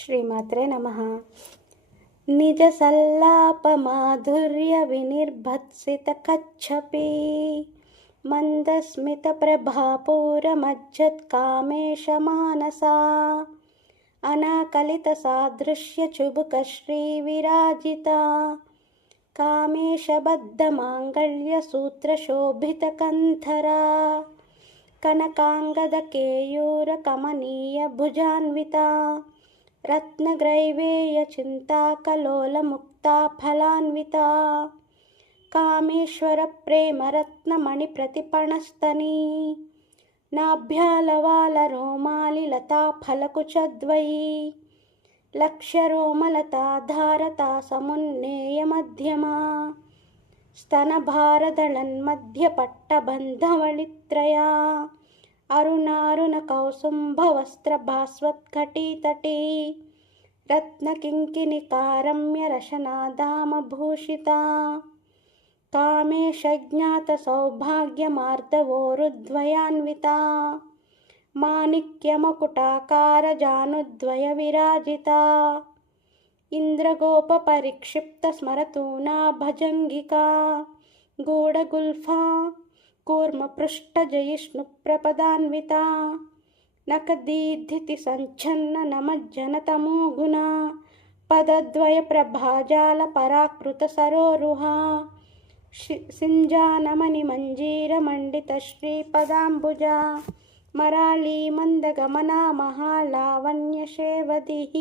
శ్రీమాత్రే నమః. నిజ సల్లాప మాధుర్య వినిర్భత్సిత కచ్చపి మందస్మిత ప్రభాపూర మజ్జత్ కామేశ మానసా అనాకలిత సాదృశ్య చుబుక శ్రీ విరాజిత కామేశబద్ధ మాంగళ్య సూత్ర శోభిత కంధరా కనకాంగద కేయూర కమనీయ భుజాన్విత రత్నగ్రైవేయ చింతాకలోల ముక్తా ఫలాన్విత కామేశ్వర ప్రేమరత్నమణి ప్రతిపణస్తనీ నాభ్యాలవాల రోమాలి లతా ఫలకుచద్వయీ లక్ష్యరోమలతాధారతా సమున్నేయ మధ్యమా స్తనభారదళన్మధ్య పట్టబంధవళిత్రయా అరుణారుణ కౌసుంభవస్త్రభాస్వత్కటీతటీ రత్నకింకిణికారమ్య రశనాదామభూషితా కామేశజ్ఞాత సౌభాగ్యమార్దవోరుద్వయాన్వితా మాణిక్యమకుటాకార జానుద్వయ విరాజితా ఇంద్రగోప పరిక్షిప్త స్మరతూనా భజంగికా గూఢగుల్ఫా కూర్మ పృష్ఠ జయిష్ణు ప్రపదాన్వితా నఖదీర్ధితి సంఛన్న నమజ్జనతమో గుణ పదద్వయ ప్రభాజాల పరాకృత సరోరుహా సింజానమణి మంజీర మండిత శ్రీపదాంబుజా మరాళీ మందగమనా మహాలావణ్య శేవదిః.